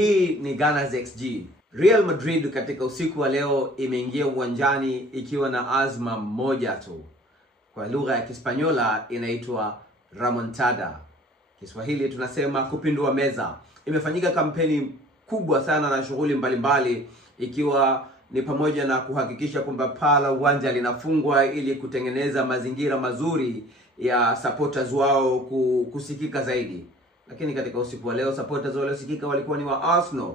Hii ni Gunners XG. Real Madrid katika usiku wa leo imeingia uwanjani ikiwa na azma moja tu. Kwa lugha ya Kispanyola inaitwa remontada. Kiswahili tunasema kupindua meza. Imefanyika kampeni kubwa sana na shughuli mbalimbali, ikiwa ni pamoja na kuhakikisha kwamba paa la uwanja linafungwa ili kutengeneza mazingira mazuri ya supporters wao kusikika zaidi. Lakini katika usiku wa leo supporters waliosikika walikuwa ni wa Arsenal.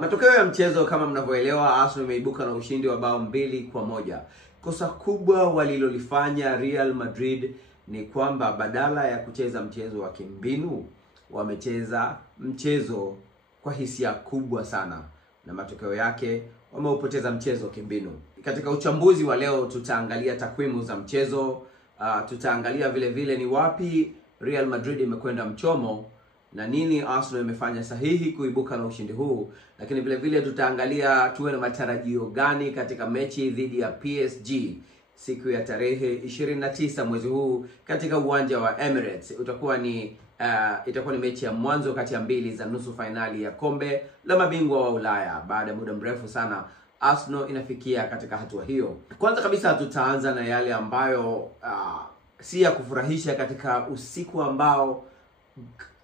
Matokeo ya mchezo kama mnavyoelewa, Arsenal imeibuka na ushindi wa bao 2-1. Kosa kubwa walilolifanya Real Madrid ni kwamba badala ya kucheza mchezo wa kimbinu, wamecheza mchezo kwa hisia kubwa sana, na matokeo yake wameupoteza mchezo kimbinu. Katika uchambuzi wa leo tutaangalia takwimu za mchezo, tutaangalia vile vile ni wapi Real Madrid imekwenda mchomo na nini Arsenal imefanya sahihi kuibuka na ushindi huu. Lakini vile vile tutaangalia tuwe na matarajio gani katika mechi dhidi ya PSG siku ya tarehe 29 mwezi huu katika uwanja wa Emirates. Itakuwa ni mechi ya mwanzo kati ya mbili za nusu finali ya kombe la mabingwa wa Ulaya. Baada ya muda mrefu sana Arsenal inafikia katika hatua hiyo. Kwanza kabisa tutaanza na yale ambayo si ya kufurahisha katika usiku ambao,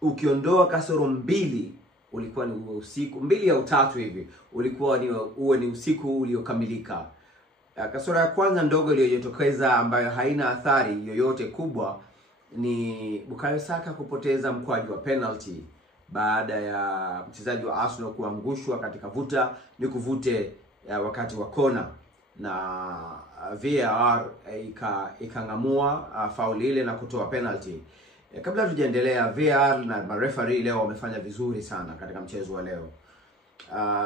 ukiondoa kasoro mbili, ulikuwa ni usiku mbili au tatu hivi, ulikuwa ni usiku uliokamilika. Kasoro ya kwanza ndogo iliyojitokeza ambayo haina athari yoyote kubwa ni Bukayo Saka kupoteza mkwaju wa penalty baada ya mchezaji wa Arsenal kuangushwa katika vuta ni kuvute wakati wa kona, na VAR ikangamua fauli ile na kutoa penalty. Kabla tujaendelea, VAR na mareferee leo wamefanya vizuri sana katika mchezo wa leo.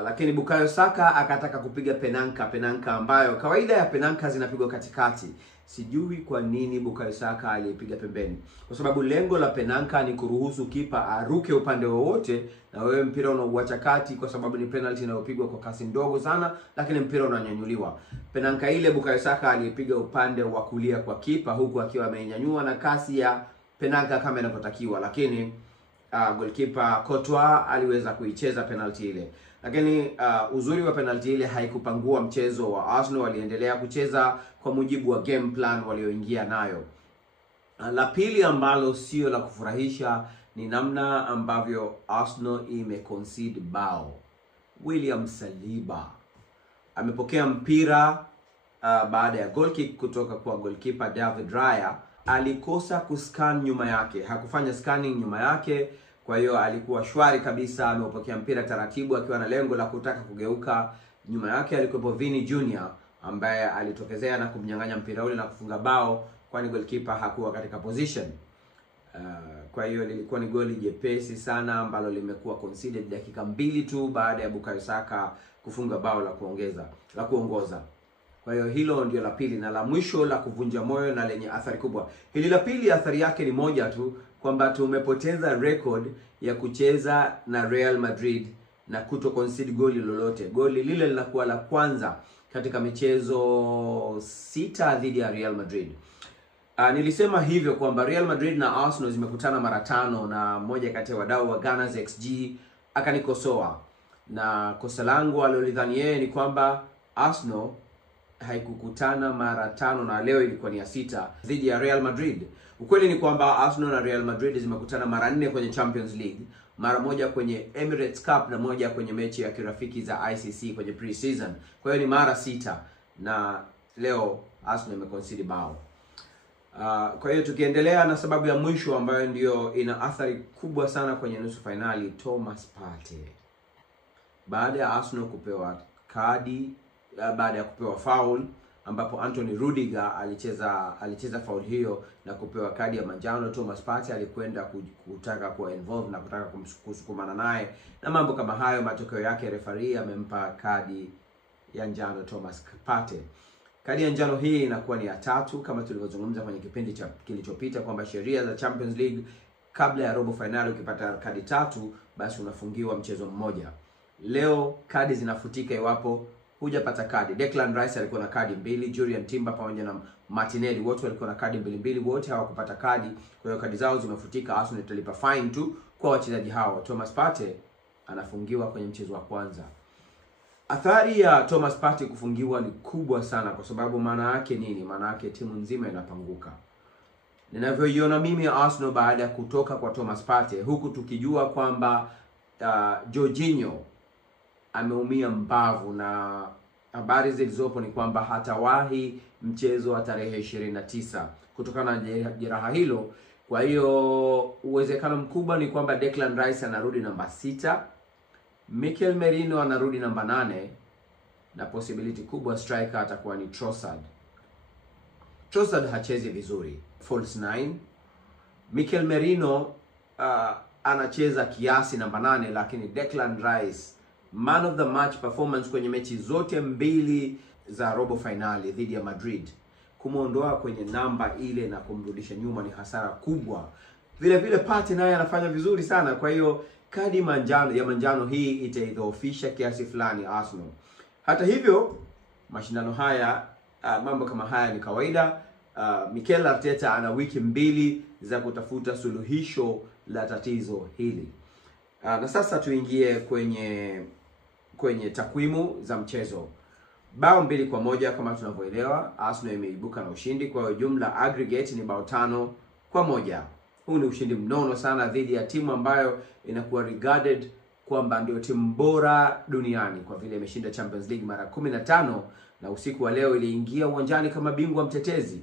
Lakini Bukayo Saka akataka kupiga penanka ambayo kawaida ya penanka zinapigwa katikati. Sijui kwa nini Bukayo Saka alipiga pembeni, kwa sababu lengo la penanka ni kuruhusu kipa aruke upande wowote na wewe mpira unauacha kati, kwa sababu ni penalty inayopigwa kwa kasi ndogo sana, lakini mpira unanyanyuliwa. Penanka ile Bukayo Saka alipiga upande wa kulia kwa kipa, huku akiwa amenyanyua na kasi ya penanka kama inavyotakiwa, lakini goalkeeper Courtois aliweza kuicheza penalty ile. Lakini uzuri wa penalty ile haikupangua mchezo wa Arsenal, waliendelea kucheza kwa mujibu wa game plan walioingia nayo. La pili ambalo sio la kufurahisha ni namna ambavyo Arsenal imeconcede bao. William Saliba amepokea mpira baada ya goal kick kutoka kwa goalkeeper David Raya. Alikosa kuscan nyuma yake, hakufanya scanning nyuma yake, kwa hiyo alikuwa shwari kabisa. Ameupokea mpira taratibu akiwa na lengo la kutaka kugeuka. Nyuma yake alikuwepo Vini Junior ambaye alitokezea na kumnyang'anya mpira ule na kufunga bao, kwani goalkeeper hakuwa katika position. Kwa hiyo lilikuwa ni goli jepesi sana ambalo limekuwa conceded dakika 2 tu baada ya Bukayo Saka kufunga bao la kuongoza. Kwa hiyo hilo ndio la pili na la mwisho la kuvunja moyo na lenye athari kubwa. Hili la pili athari yake ni moja tu, kwamba tumepoteza record ya kucheza na Real Madrid na kuto concede goli lolote. Goli lile linakuwa la kwanza katika michezo 6 dhidi ya Real Madrid. Nilisema hivyo kwamba Real Madrid na Arsenal zimekutana mara 5, na mmoja kati ya wadau wa Gunners XG akanikosoa, na kosa langu alilodhani yeye ni kwamba Arsenal haikukutana mara 5 na leo ilikuwa ni ya 6 dhidi ya Real Madrid. Ukweli ni kwamba Arsenal na Real Madrid zimekutana mara 4 kwenye Champions League, mara moja kwenye Emirates Cup na moja kwenye mechi ya kirafiki za ICC kwenye pre-season. Kwa hiyo ni mara 6 na leo Arsenal imeconcede bao. Kwa hiyo tukiendelea na sababu ya mwisho ambayo ndio ina athari kubwa sana kwenye nusu finali, Thomas Partey. Baada ya Arsenal kupewa kadi, baada ya kupewa foul ambapo Anthony Rudiger alicheza foul hiyo na kupewa kadi ya manjano, Thomas Partey alikwenda kutaka kuwa involved na kutaka kusukumana naye na mambo kama hayo. Matokeo yake referee amempa kadi ya njano Thomas Partey. Kadi ya njano hii inakuwa ni ya 3 kama tulivyozungumza kwenye kipindi kilichopita kwamba sheria za Champions League kabla ya robo finali ukipata kadi 3 basi unafungiwa mchezo mmoja. Leo kadi zinafutika iwapo hujapata kadi. Declan Rice alikuwa na kadi 2, Julian Timber pamoja na Martinelli wote walikuwa na kadi 2, wote hawakupata kadi. Kwa hiyo kadi zao zimefutika. Arsenal italipa fine tu kwa wachezaji hao. Thomas Partey anafungiwa kwenye mchezo wa kwanza. Athari ya Thomas Partey kufungiwa ni kubwa sana, kwa sababu maana yake nini? Maana yake timu nzima inapanguka. Ninavyoiona mimi Arsenal baada ya kutoka kwa Thomas Partey, huku tukijua kwamba Jorginho ameumia mbavu, na habari zilizopo ni kwamba hatawahi mchezo wa tarehe 29 kutokana na jeraha hilo. Kwa hiyo uwezekano mkubwa ni kwamba Declan Rice anarudi namba 6, Mikel Merino anarudi namba 8, na possibility kubwa striker atakuwa ni Trossard. Trossard hachezi vizuri false 9. Mikel Merino anacheza kiasi namba 8, lakini Declan Rice man of the match performance kwenye mechi zote mbili za robo finali dhidi ya Madrid. Kumuondoa kwenye namba ile na kumrudisha nyuma ni hasara kubwa. Vile vile Partey naye anafanya vizuri sana, kwa hiyo kadi manjano hii itaidhoofisha kiasi fulani Arsenal. Hata hivyo, mashindano haya mambo kama haya ni kawaida. Mikel Arteta ana wiki 2 za kutafuta suluhisho la tatizo hili. Na sasa tuingie kwenye takwimu za mchezo. Bao 2-1 kama tunavyoelewa, Arsenal imeibuka na ushindi. Kwa hiyo jumla aggregate ni bao 5-1. Huu ni ushindi mnono sana dhidi ya timu ambayo inakuwa regarded kwamba ndio timu bora duniani, kwa vile imeshinda Champions League mara 15 na usiku wa leo iliingia uwanjani kama bingwa mtetezi.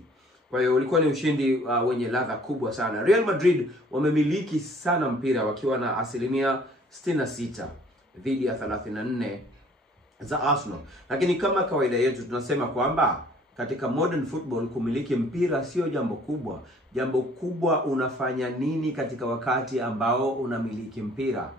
Kwa hiyo ulikuwa ni ushindi wenye ladha kubwa sana. Real Madrid wamemiliki sana mpira wakiwa na asilimia 66 dhidi ya 34 za Arsenal. Lakini kama kawaida yetu tunasema kwamba katika modern football kumiliki mpira sio jambo kubwa. Jambo kubwa unafanya nini katika wakati ambao unamiliki mpira.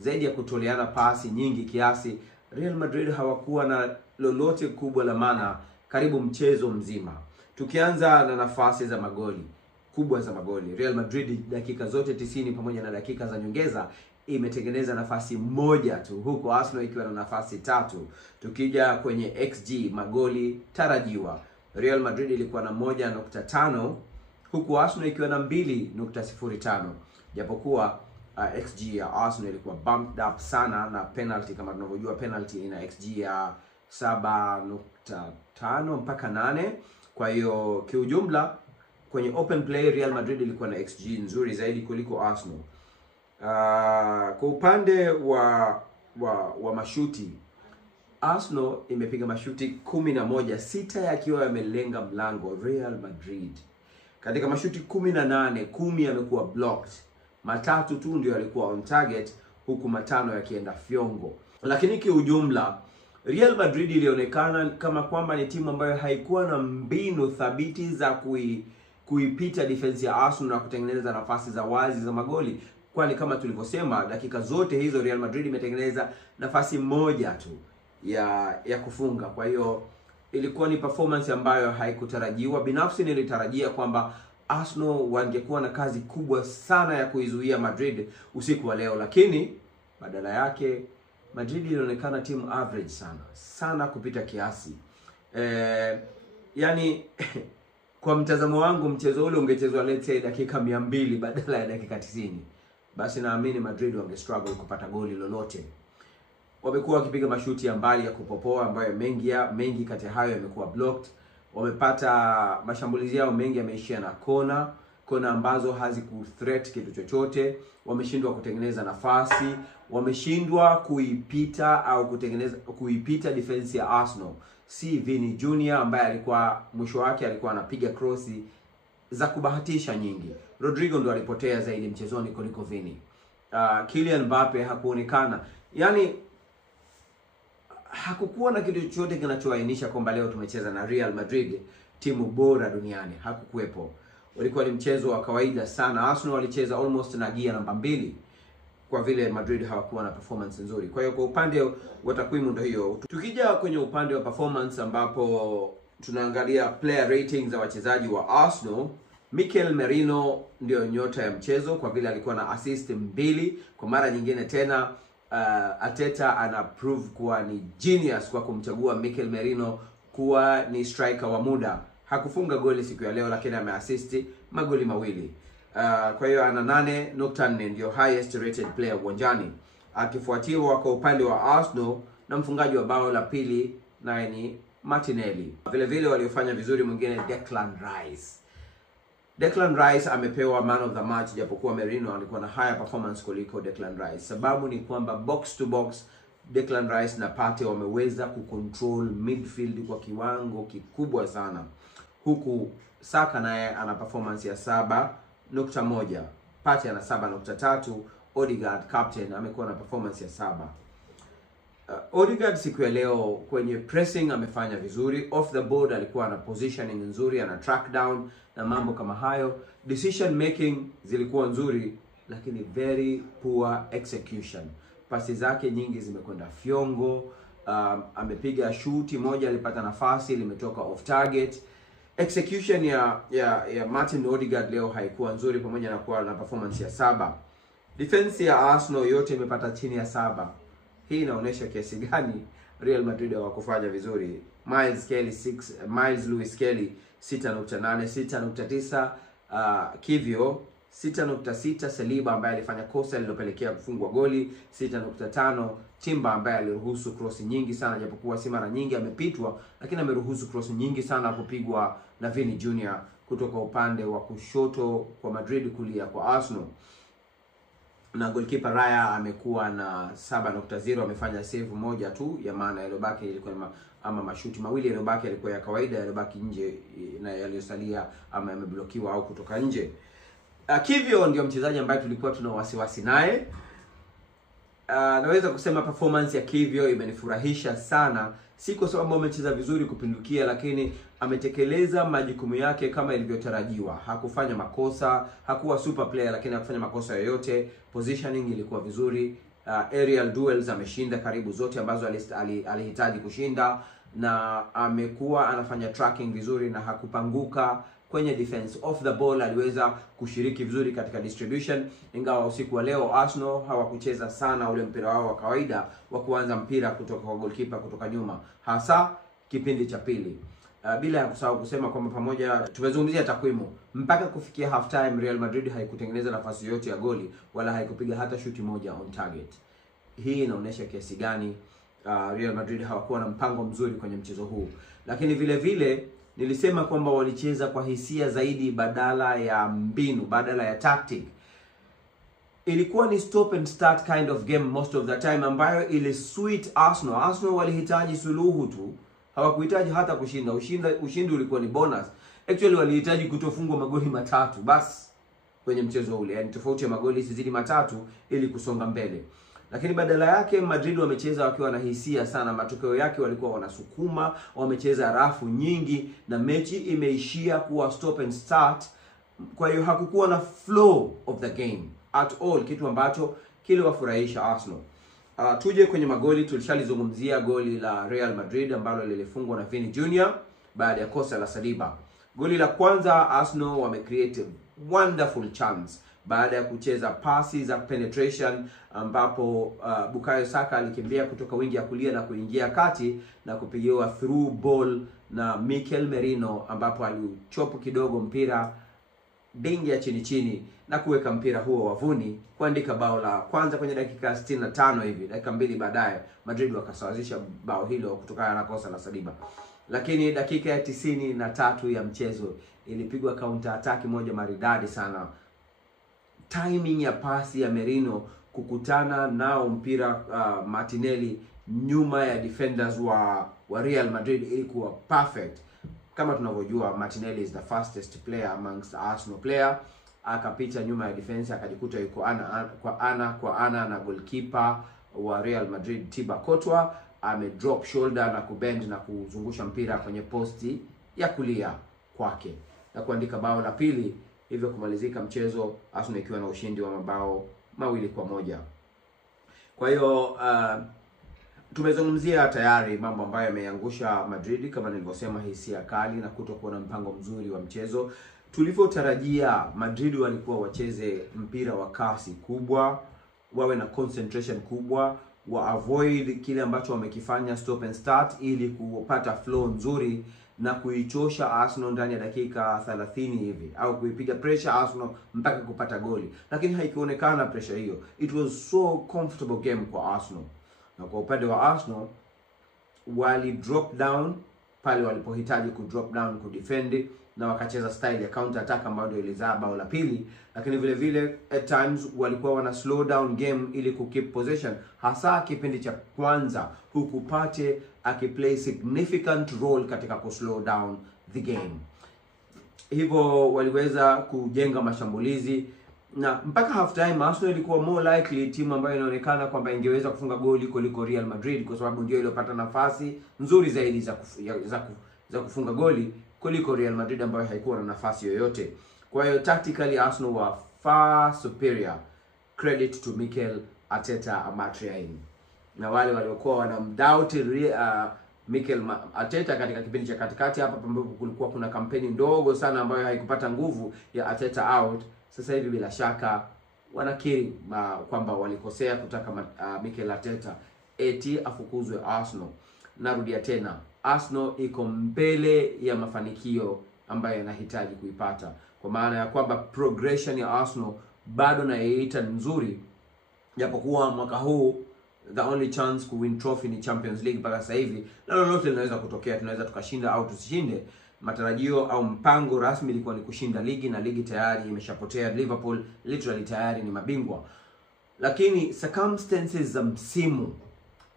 Zaidi ya kutoleana pasi nyingi kiasi, Real Madrid hawakuwa na lolote kubwa la maana karibu mchezo mzima. Tukianza na nafasi za magoli, kubwa za magoli, Real Madrid dakika zote 90 pamoja na dakika za nyongeza imetengeneza nafasi moja tu, huku Arsenal ikiwa na nafasi 3. Tukija kwenye XG, magoli tarajiwa, Real Madrid ilikuwa na 1.5 huku Arsenal ikiwa na 2.05. Japokuwa XG ya Arsenal ilikuwa bumped up sana na penalty. Kama tunavyojua penalty ina XG ya 7.5 mpaka 8. Kwa hiyo kiujumla kwenye open play Real Madrid ilikuwa na XG nzuri zaidi kuliko Arsenal. Kwa upande wa mashuti, Arsenal imepiga mashuti 11, 6 yakiwa yamelenga mlango Real Madrid. Katika mashuti 18, 10 yamekuwa blocked. 3 tu ndio yalikuwa on target, huku 5 yakienda fyongo. Lakini kiujumla Real Madrid ilionekana kama kwamba ni timu ambayo haikuwa na mbinu thabiti za kuipita defense ya Arsenal na kutengeneza nafasi za wazi za magoli. Kwani kama tulivyosema, dakika zote hizo Real Madrid imetengeneza nafasi moja tu ya kufunga. Kwa hiyo ilikuwa ni performance ambayo haikutarajiwa. Binafsi nilitarajia kwamba Arsenal wangekuwa na kazi kubwa sana ya kuizuia Madrid usiku wa leo, lakini badala yake Madrid ilionekana timu average sana kupita kiasi. Yani kwa mtazamo wangu mchezo ule ungechezwa let's say dakika 200 badala ya dakika 90. Basi naamini Madrid wange struggle kupata goli lolote. Wamekuwa wakipiga mashuti ya mbali ya kupopoa ambayo mengi kati hayo yamekuwa blocked. Wamepata mashambulizi yao mengi yameishia na kona ambazo hazikuthreat kitu chochote. Wameshindwa kutengeneza nafasi, wameshindwa kuipita defense ya Arsenal. Si Vini Junior ambaye alikuwa mwisho wake alikuwa anapiga crossi za kubahatisha nyingi. Rodrigo ndo alipotea zaidi mchezoni kuliko Vini. Kylian Mbappe hakuonekana. Yani hakukuwa na kitu chochote kinachoainisha kwamba leo tumecheza na Real Madrid, timu bora duniani. Hakukuepo. Ulikuwa ni mchezo wa kawaida sana. Arsenal walicheza almost na gear namba 2 kwa vile Madrid hawakuwa na performance nzuri. Kwa hiyo kwa upande wa takwimu ndio hiyo. Tukija kwenye upande wa performance ambapo tunaangalia player ratings za wachezaji wa Arsenal, Mikel Merino ndio nyota ya mchezo kwa vile alikuwa na assist 2. Kwa mara nyingine tena Arteta ana prove kuwa ni genius kwa kumchagua Mikel Merino kuwa ni striker wa muda. Hakufunga goli siku ya leo lakini ameassist magoli 2. Kwa hiyo ana 8.4 ndio highest rated player uwanjani. akifuatiwa kwa upande wa Arsenal na mfungaji wa bao la pili naye ni Martinelli. Vile vile waliofanya vizuri mwingine Declan Rice. Declan Rice amepewa man of the match, japokuwa Merino alikuwa na higher performance kuliko Declan Rice. Sababu ni kwamba box to box Declan Rice na Partey wameweza kucontrol midfield kwa kiwango kikubwa sana, huku Saka naye ana performance ya 7.1, Partey ana 7.3, Odegaard captain amekuwa na performance ya 7. Odegaard siku ya leo kwenye pressing amefanya vizuri, off the board alikuwa na positioning nzuri, ana track down na mambo kama hayo. Decision making zilikuwa nzuri, lakini very poor execution. Pasi zake nyingi zimekwenda fyongo. Amepiga shuti moja, alipata nafasi limetoka off target. Execution ya Martin Odegaard leo haikuwa nzuri, pamoja na kuwa na performance ya 7. Defense ya Arsenal yote imepata chini ya 7. Hii inaonyesha kiasi gani Real Madrid hawakufanya vizuri. Miles Lewis Kelly 6.8, 6.9 Kivio 6.6, Saliba ambaye alifanya kosa lililopelekea kufungwa goli 6.5, Timber ambaye aliruhusu cross nyingi sana, japokuwa si mara nyingi amepitwa, lakini ameruhusu cross nyingi sana kupigwa na Vini Jr kutoka upande wa kushoto kwa Madrid kulia kwa Arsenal. Na goalkeeper Raya amekuwa na 7.0, amefanya save moja tu ya maana, yaliyobaki ilikuwa ama mashuti mawili yaliyobaki yalikuwa ya kawaida, yaliyobaki nje na yaliyosalia ama yameblokiwa au kutoka nje. Kivio ndio mchezaji ambaye tulikuwa tuna wasiwasi naye. Naweza kusema performance ya Kivio imenifurahisha sana, si kwa sababu amecheza vizuri kupindukia, lakini ametekeleza majukumu yake kama ilivyotarajiwa. Hakufanya makosa, hakuwa super player lakini hakufanya makosa yoyote. Positioning ilikuwa vizuri. Aerial duels ameshinda karibu zote ambazo alihitaji kushinda, na amekuwa anafanya tracking vizuri na hakupanguka kwenye defense. Off the ball aliweza kushiriki vizuri katika distribution, ingawa usiku wa leo Arsenal hawakucheza sana ule mpira wao wa kawaida wa kuanza mpira kutoka kwa goalkeeper kutoka nyuma, hasa kipindi cha pili. Bila ya kusahau kusema kwamba pamoja tumezungumzia takwimu, mpaka kufikia half time Real Madrid haikutengeneza nafasi yote ya goli wala haikupiga hata shuti moja on target. Hii inaonyesha kiasi gani Real Madrid hawakuwa na mpango mzuri kwenye mchezo huu. Lakini vile vile nilisema kwamba walicheza kwa hisia zaidi badala ya mbinu, badala ya tactic. Ilikuwa ni stop and start kind of game most of the time, ambayo ile sweet Arsenal. Arsenal walihitaji suluhu tu, hawakuhitaji hata kushinda. Ushindi ulikuwa ni bonus. Actually walihitaji kutofungwa magoli 3 basi kwenye mchezo ule, yani tofauti ya magoli isizidi 3 ili kusonga mbele. Lakini badala yake Madrid wamecheza wakiwa na hisia sana. Matokeo yake walikuwa wanasukuma, wamecheza rafu nyingi na mechi imeishia kuwa stop and start. Kwa hiyo hakukuwa na flow of the game at all, kitu ambacho kiliwafurahisha Arsenal. Tuje kwenye magoli. Tulishalizungumzia goli la Real Madrid ambalo lilifungwa na Vini Jr baada ya kosa la Saliba. Goli la kwanza Arsenal wamecreate wonderful chance baada ya kucheza pasi za penetration, ambapo Bukayo Saka alikimbia kutoka wingi ya kulia na kuingia kati na kupigiwa through ball na Mikel Merino, ambapo aliuchopo kidogo mpira dingi ya chini na kuweka mpira huo wavuni kuandika bao la kwanza kwenye dakika 65 hivi. Dakika 2 baadaye Madrid wakasawazisha bao hilo kutokana na kosa la Saliba. Lakini dakika ya 93 ya mchezo ilipigwa counter attack moja maridadi sana. Timing ya pasi ya Merino kukutana nao mpira Martinelli nyuma ya defenders wa Real Madrid ilikuwa perfect. Kama tunavyojua, Martinelli is the fastest player amongst Arsenal player. Akapita nyuma ya defense, akajikuta yuko ana kwa ana na goalkeeper wa Real Madrid Thibaut Courtois. Ame drop shoulder na kubend na kuzungusha mpira kwenye posti ya kulia kwake na kuandika bao la pili, hivyo kumalizika mchezo Arsenal ikiwa na ushindi wa mabao 2-1. Kwa hiyo tumezungumzia tayari mambo ambayo yameangusha Madrid, kama nilivyosema, hisia kali na kutokuwa na mpango mzuri wa mchezo. Tulivyotarajia Madrid walikuwa wacheze mpira wa kasi kubwa, wawe na concentration kubwa, wa avoid kile ambacho wamekifanya stop and start ili kupata flow nzuri na kuichosha Arsenal ndani ya dakika 30 hivi, au kuipiga pressure Arsenal mpaka kupata goli, lakini haikuonekana pressure hiyo. It was so comfortable game kwa Arsenal. Na kwa upande wa Arsenal, wali drop down pale walipohitaji ku drop down kudefend, na wakacheza style ya counter attack ambayo ndio ilizaa bao la pili, lakini vile vile at times walikuwa wana slow down game ili ku keep possession, hasa kipindi cha kwanza, huku Partey akiplay significant role katika ku slow down the game. Hivyo waliweza kujenga mashambulizi, na mpaka half time Arsenal ilikuwa more likely timu ambayo inaonekana kwamba ingeweza kufunga goli kuliko Real Madrid, kwa sababu ndio iliyopata nafasi nzuri zaidi za kufunga goli kuliko Real Madrid ambayo haikuwa na nafasi yoyote. Kwa hiyo tactically Arsenal were far superior. Credit to Mikel Arteta Amatriain. Na wale waliokuwa wanamdoubt Mikel Arteta katika kipindi cha katikati hapa, ambapo kulikuwa kuna kampeni ndogo sana ambayo haikupata nguvu ya Arteta out, sasa hivi bila shaka wanakiri kwamba walikosea kutaka Mikel Arteta eti afukuzwe Arsenal. Narudia tena, Arsenal iko mbele ya mafanikio ambayo yanahitaji kuipata, kwa maana ya kwamba progression ya Arsenal bado na yaita nzuri, japokuwa mwaka huu the only chance ku win trophy ni Champions League mpaka sasa hivi, na lolote linaweza kutokea. Tunaweza tukashinda au tusishinde. Matarajio au mpango rasmi ilikuwa ni kushinda ligi, na ligi tayari imeshapotea. Liverpool literally tayari ni mabingwa, lakini circumstances za msimu,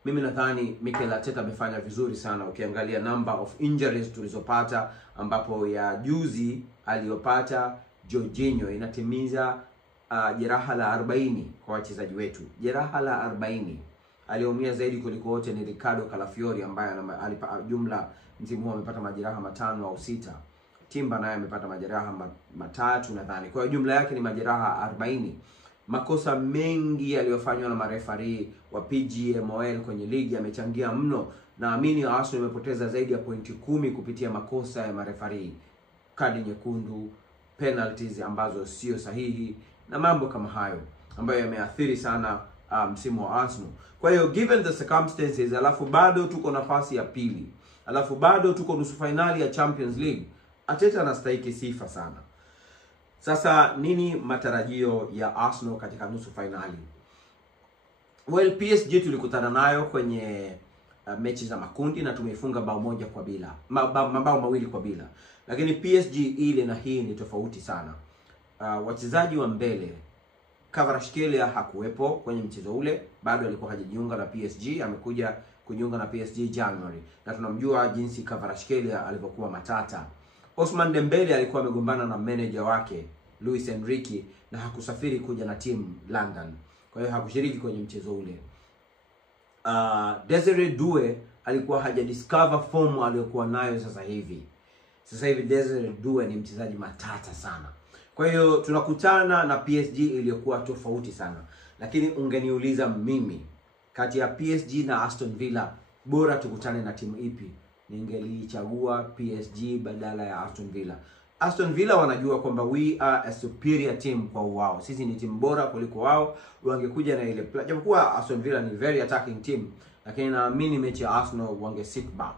mimi nadhani Mikel Arteta amefanya vizuri sana. Ukiangalia number of injuries tulizopata, ambapo ya juzi aliyopata Jorginho inatimiza jeraha la 40 kwa wachezaji wetu. Jeraha la 40. Aliumia zaidi kuliko wote ni Ricardo Calafiori ambaye jumla msimu huu amepata majeraha 5 au 6. Timber naye amepata majeraha 3 nadhani. Kwa hiyo jumla yake ni majeraha 40. Makosa mengi yaliyofanywa na marefari wa PGMOL kwenye ligi yamechangia mno. Naamini Arsenal imepoteza zaidi ya pointi 10 kupitia makosa ya marefari, kadi nyekundu, penalties ambazo sio sahihi na mambo kama hayo ambayo yameathiri sana msimu wa Arsenal. Kwa hiyo given the circumstances, alafu bado tuko nafasi ya pili, alafu bado tuko nusu finali ya Champions League, Arteta anastahili sifa sana. Sasa nini matarajio ya Arsenal katika nusu finali? Well, PSG tulikutana nayo kwenye mechi za makundi na tumeifunga bao moja kwa bila. Mabao mawili kwa bila. Lakini PSG ile na hii ni tofauti sana. Wachezaji wa mbele, Kvaratskhelia hakuwepo kwenye mchezo ule, bado alikuwa hajajiunga na PSG, amekuja kujiunga na PSG January. Na tunamjua jinsi Kvaratskhelia alivyokuwa matata. Ousmane Dembele alikuwa amegombana na manager wake Luis Enrique na hakusafiri kuja na timu London. Kwa hiyo hakushiriki kwenye mchezo ule. Desire Doué alikuwa hajadiscover form aliyokuwa nayo sasa hivi. Sasa hivi Desire Doué ni mchezaji matata sana. Kwa hiyo tunakutana na PSG iliyokuwa tofauti sana. Lakini ungeniuliza mimi, kati ya PSG na Aston Villa, bora tukutane na timu ipi? Ningelichagua PSG badala ya Aston Villa. Aston Villa wanajua kwamba we are a superior team kwa wao. Sisi ni timu bora kuliko wao. Wangekuja na ile japokuwa Aston Villa ni very attacking team, lakini naamini mechi ya Arsenal wange sit back.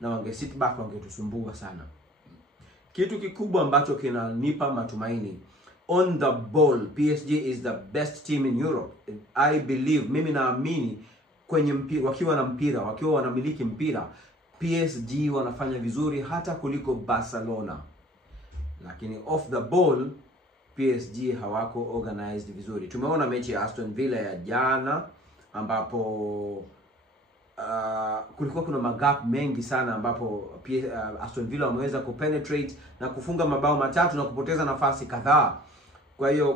Na wange sit back wangetusumbua sana. Kitu kikubwa ambacho kinanipa matumaini, on the ball PSG is the best team in Europe. I believe, mimi naamini kwenye mpira, wakiwa na mpira, wakiwa wanamiliki mpira, PSG wanafanya vizuri hata kuliko Barcelona. Lakini off the ball PSG hawako organized vizuri. Tumeona mechi ya Aston Villa ya jana ambapo kulikuwa kuna magap mengi sana, ambapo Aston Villa wameweza kupenetrate na kufunga mabao matatu na kupoteza nafasi kadhaa. Kwa hiyo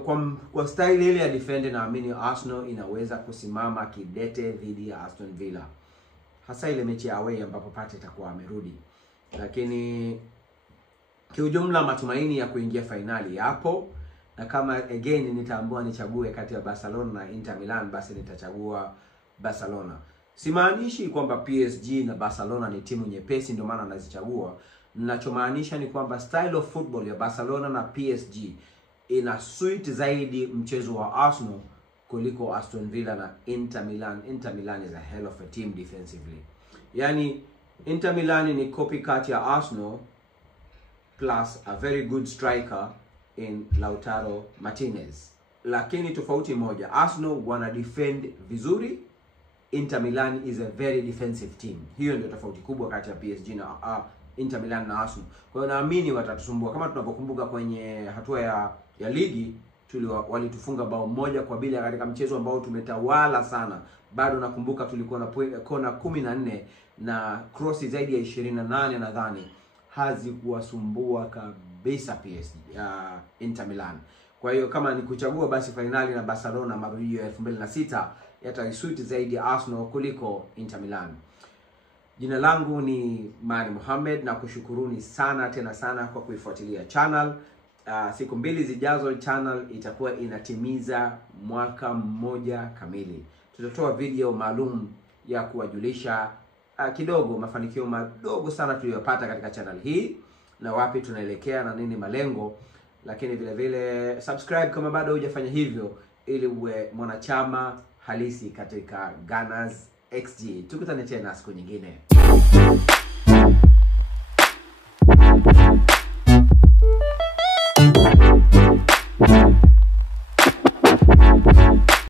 kwa style ile ya defend, naamini Arsenal inaweza kusimama kidete dhidi ya Aston Villa, hasa ile mechi ya away ambapo Partey atakuwa amerudi. Lakini kiujumla matumaini ya kuingia finali yapo, na kama again nitaambiwa nichague kati ya Barcelona na Inter Milan, basi nitachagua Barcelona. Simaanishi kwamba PSG na Barcelona ni timu nyepesi ndio maana nazichagua. Ninachomaanisha ni kwamba style of football ya Barcelona na PSG ina suit zaidi mchezo wa Arsenal kuliko Aston Villa na Inter Milan. Inter Milan is a hell of a team defensively. Yani Inter Milan ni copycat ya Arsenal plus a very good striker in Lautaro Martinez. Lakini tofauti moja, Arsenal wana defend vizuri, Inter Milan is a very defensive team. Hiyo ndio tofauti kubwa kati ya PSG na Inter Milan na Arsenal. Kwa hiyo naamini watatusumbua. Kama tunavyokumbuka kwenye hatua ya ligi, walitufunga bao 1-0 katika mchezo ambao tumetawala sana. Bado nakumbuka tulikuwa na kona 14 na cross zaidi ya 28 nadhani. Hazikuwasumbua kabisa PSG Inter Milan. Kwa hiyo kama ni kuchagua, basi finali na Barcelona marudio ya 2006 yataisuti zaidi Arsenal kuliko Inter Milan. Jina langu ni Mani Mohamed na kushukuruni sana tena sana kwa kuifuatilia channel. Siku 2 zijazo channel itakuwa inatimiza mwaka 1 kamili. Tutatoa video maalum ya kuwajulisha kidogo mafanikio madogo sana tuliyopata katika channel hii na wapi tunaelekea na nini malengo. Lakini vile vile subscribe kama bado hujafanya hivyo, ili uwe mwanachama halisi katika Gunners XG. Tukutane tena siku nyingine.